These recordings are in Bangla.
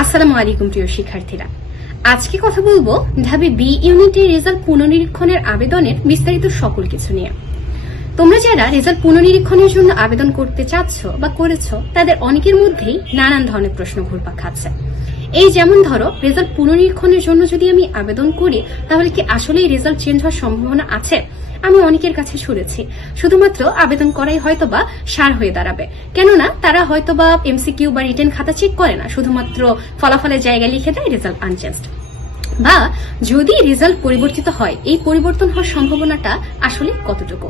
আসসালামু আলাইকুম প্রিয় শিক্ষার্থীরা, আজকে কথা বলবো ঢাবি বি ইউনিটের রেজাল্ট পুনর্নিরীক্ষণের আবেদনের বিস্তারিত সকল কিছু নিয়ে। তোমরা যারা রেজাল্ট পুনর্নিরীক্ষণের জন্য আবেদন করতে চাচ্ছ বা করেছ, তাদের অনেকের মধ্যেই নানান ধরনের প্রশ্ন ঘুরপাক খাচ্ছে। এই যেমন ধরো, রেজাল্ট পুনর্নিরীক্ষণের জন্য যদি আমি আবেদন করি, তাহলে কি আসলেই রেজাল্ট চেঞ্জ হওয়ার সম্ভাবনা আছে? আমি অনেকের কাছে শুনেছি শুধুমাত্র আবেদন করাই হয়তোবা সার হয়ে দাঁড়াবে, কেননা তারা হয়তোবা এমসিকিউ বা রিটেন খাতা চেক করে না, শুধুমাত্র ফলাফলের জায়গায় লিখে দেয় রেজাল্ট আনচেঞ্জড। বা যদি রেজাল্ট পরিবর্তিত হয়, এই পরিবর্তন হওয়ার সম্ভাবনাটা আসলে কতটুকু?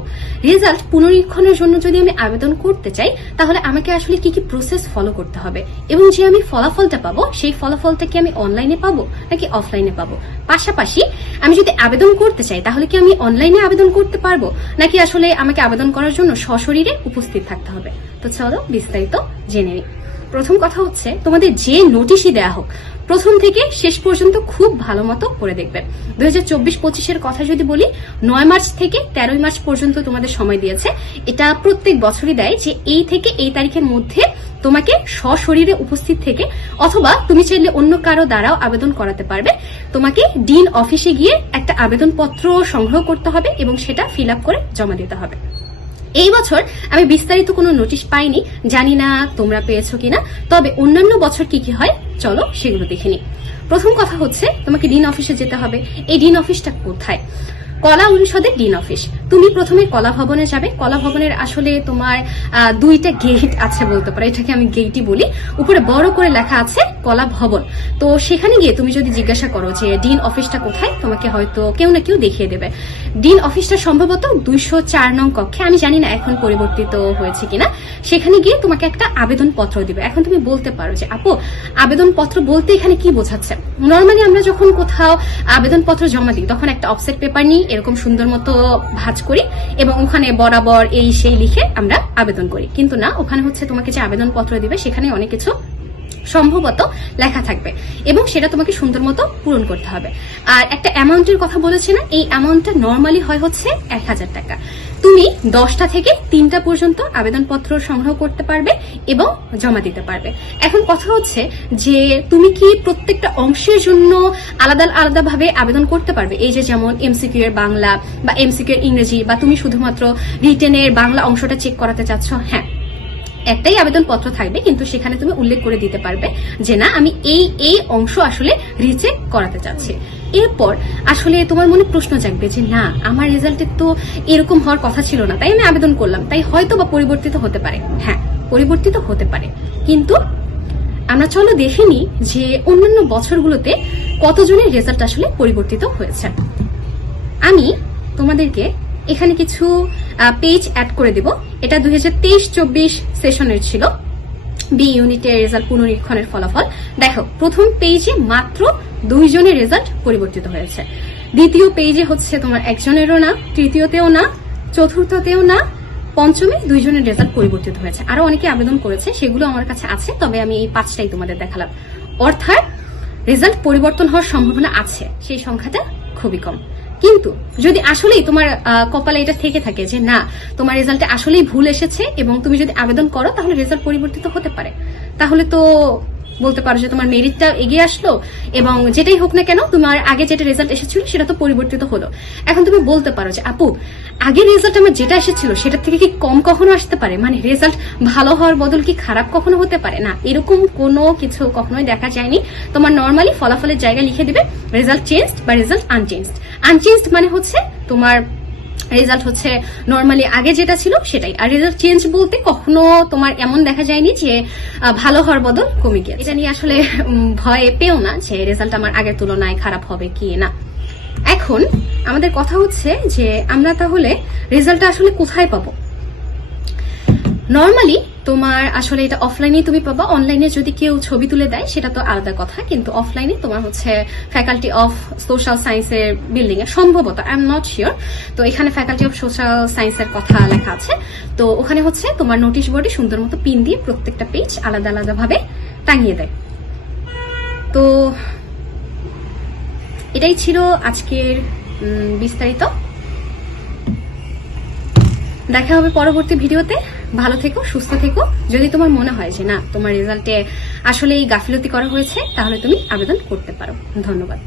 রেজাল্ট পুনরীক্ষণের জন্য যদি আমি আবেদন করতে চাই, তাহলে আমাকে আসলে কি কি প্রসেস ফলো করতে হবে, এবং যে আমি ফলাফলটা পাবো, সেই ফলাফলটা কি আমি অনলাইনে পাবো নাকি অফলাইনে পাবো? পাশাপাশি আমি যদি আবেদন করতে চাই, তাহলে কি আমি অনলাইনে আবেদন করতে পারবো, নাকি আসলে আমাকে আবেদন করার জন্য সশরীরে উপস্থিত থাকতে হবে? তো চলো বিস্তারিত জেনে নিই। প্রথম কথা হচ্ছে, তোমাদের যে নোটিশই দেয়া হোক, প্রথম থেকে শেষ পর্যন্ত খুব ভালো মতো পড়ে দেখবে। 2024-25-এর কথা যদি বলি, 9 মার্চ থেকে 13 মার্চ পর্যন্ত তোমাদের সময় দিয়েছে। এটা প্রত্যেক বছরই দেয় যে এই থেকে এই তারিখের মধ্যে তোমাকে সশরীরে উপস্থিত থেকে, অথবা তুমি চাইলে অন্য কারো দ্বারাও আবেদন করাতে পারবে, তোমাকে ডিন অফিসে গিয়ে একটা আবেদনপত্র সংগ্রহ করতে হবে এবং সেটা ফিল আপ করে জমা দিতে হবে। এই বছর আমি বিস্তারিত কোনো নোটিশ পাইনি, জানি না তোমরা পেয়েছো কিনা। তবে অন্যান্য বছর কি কি হয়, চলো সেগুলো দেখে নিই। প্রথম কথা হচ্ছে, তোমাকে ডিন অফিসে যেতে হবে। এই ডিন অফিসটা কোথায়? কলা অনুষদের ডিন অফিস। তুমি প্রথমে কলা ভবনে যাবে। কলা ভবনের আসলে তোমার দুইটা গেট আছে বলতে পারো, এটাকে আমি গেটই বলি। উপরে বড় করে লেখা আছে কলা ভবন। তো সেখানে গিয়ে তুমি যদি জিজ্ঞাসা করো যে ডিন অফিসটা কোথায়, তোমাকে হয়তো কেউ না কেউ দেখিয়ে দেবে। ডিন অফিসটা সম্ভবত 204 নং কক্ষে, আমি জানি না এখন পরিবর্তিত হয়েছে কিনা। সেখানে গিয়ে তোমাকে একটা আবেদন পত্র দিবে। এখন তুমি বলতে পারো যে আপু, আবেদন পত্র বলতে এখানে কি বোঝাচ্ছে? নর্মালি আমরা যখন কোথাও আবেদন পত্র জমা দিই, তখন একটা অফসেট পেপার নিই, এরকম সুন্দর মতো ভাঁজ করি এবং ওখানে বরাবর এই সেই লিখে আমরা আবেদন করি। কিন্তু না, ওখানে হচ্ছে তোমাকে যে আবেদন পত্র দিবে, সেখানে অনেক কিছু সম্ভবত লেখা থাকবে এবং সেটা তোমাকে সুন্দর মতো পূরণ করতে হবে। আর একটা অ্যামাউন্টের কথা বলেছে না, এই অ্যামাউন্টটা নর্মালি হয় হচ্ছে 1000 টাকা। তুমি 10টা থেকে 3টা পর্যন্ত আবেদনপত্র সংগ্রহ করতে পারবে এবং জমা দিতে পারবে। এখন কথা হচ্ছে যে তুমি কি প্রত্যেকটা অংশের জন্য আলাদা আলাদা ভাবে আবেদন করতে পারবে? এই যে যেমন এমসিকিউ এর বাংলা বা এমসিকিউ এর ইংরেজি, বা তুমি শুধুমাত্র রিটেনের বাংলা অংশটা চেক করাতে চাচ্ছ, হ্যাঁ, একটাই আবেদনপত্র থাকবে, কিন্তু সেখানে তুমি উল্লেখ করে দিতে পারবে যে না, আমি এই অংশ আসলে রিচেক করাতে চাচ্ছি। এরপর আসলে তোমার মনে প্রশ্ন জাগবে যে না, আমার রেজাল্টের তো এরকম হওয়ার কথা ছিল না, তাই আমি আবেদন করলাম, তাই হয়তো বা পরিবর্তিত হতে পারে। হ্যাঁ, পরিবর্তিত হতে পারে, কিন্তু আমরা চলো দেখে নিই যে অন্যান্য বছরগুলোতে কতজনের রেজাল্ট আসলে পরিবর্তিত হয়েছে। আমি তোমাদেরকে এখানে কিছু পেজ অ্যাড করে দেব। এটা 2023-24 সেশনের ছিল, বি ইউনিটের রেজাল্ট পুনরীক্ষণের ফলাফল। দেখো, প্রথম পেজে মাত্র 2 জনের রেজাল্ট পরিবর্তিত হয়েছে। দ্বিতীয় পেজে হচ্ছে তোমার 1 জনেরও না, তৃতীয়তেও না, চতুর্থতেও না, পঞ্চমে 2 জনের রেজাল্ট পরিবর্তিত হয়েছে। আরো অনেকে আবেদন করেছে, সেগুলো আমার কাছে আছে, তবে আমি এই 5টাই তোমাদের দেখালাম। অর্থাৎ রেজাল্ট পরিবর্তন হওয়ার সম্ভাবনা আছে, সেই সংখ্যাটা খুবই কম। কিন্তু যদি আসলেই তোমার কপালে এটা থেকে থাকে যে না, তোমার রেজাল্টে আসলেই ভুল এসেছে এবং তুমি যদি আবেদন করো, তাহলে রেজাল্ট পরিবর্তিত হতে পারে। তাহলে তো বলতে পারো যে তোমার মেরিটটা এগিয়ে আসলো এবং যেটাই হোক না কেন, তোমার আগে যেটা রেজাল্ট এসেছিল সেটা তো পরিবর্তিত হলো। এখন তুমি বলতে পারো যে আপু, আগের রেজাল্ট আমার যেটা এসেছিল সেটার থেকে কি কম কখনো আসতে পারে? মানে রেজাল্ট ভালো হওয়ার বদল কি খারাপ কখনো হতে পারে? না, এরকম কোনো কিছু কখনোই দেখা যায়নি। তোমার নর্মালি ফলাফলের জায়গায় লিখে দিবে রেজাল্ট চেঞ্জড বা রেজাল্ট আনচেঞ্জড। আনচেঞ্জড মানে হচ্ছে তোমার রেজাল্ট হচ্ছে নর্মালি আগে যেটা ছিল সেটাই। আর রেজাল্ট চেঞ্জ বলতে কখনো তোমার এমন দেখা যায়নি যে ভালো হওয়ার বদল কমে গিয়েছে। এটা নিয়ে আসলে ভয় পেও না যে রেজাল্ট আমার আগের তুলনায় খারাপ হবে কি না। এখন আমাদের কথা হচ্ছে যে আমরা তাহলে রেজাল্টটা আসলে কোথায় পাবো? নর্মালি তোমার আসলে এটা অফলাইনে তুমি পাবা। অনলাইনে যদি কেউ ছবি তুলে দেয় সেটা তো আলাদা কথা, কিন্তু অফলাইনে তোমার হচ্ছে ফ্যাকাল্টি অফ সোশ্যাল সায়েন্সের বিল্ডিং এ সম্ভবত, আই এম নট শিওর। তো এখানে ফ্যাকাল্টি অফ সোশ্যাল সায়েন্সের কথা লেখা আছে। তো ওখানে হচ্ছে তোমার নোটিশ বোর্ডে সুন্দর মতো পিন দিয়ে প্রত্যেকটা পেজ আলাদা আলাদা ভাবে টাঙিয়ে দেয়। তো এটাই ছিল আজকের বিস্তারিত। দেখা হবে পরবর্তী ভিডিওতে। ভালো থেকো, সুস্থ থেকো। যদি তোমার মনে হয় যে না তোমার রেজাল্টে আসলে এই গাফিলতি করা হয়েছে, তাহলে তুমি আবেদন করতে পারো। ধন্যবাদ।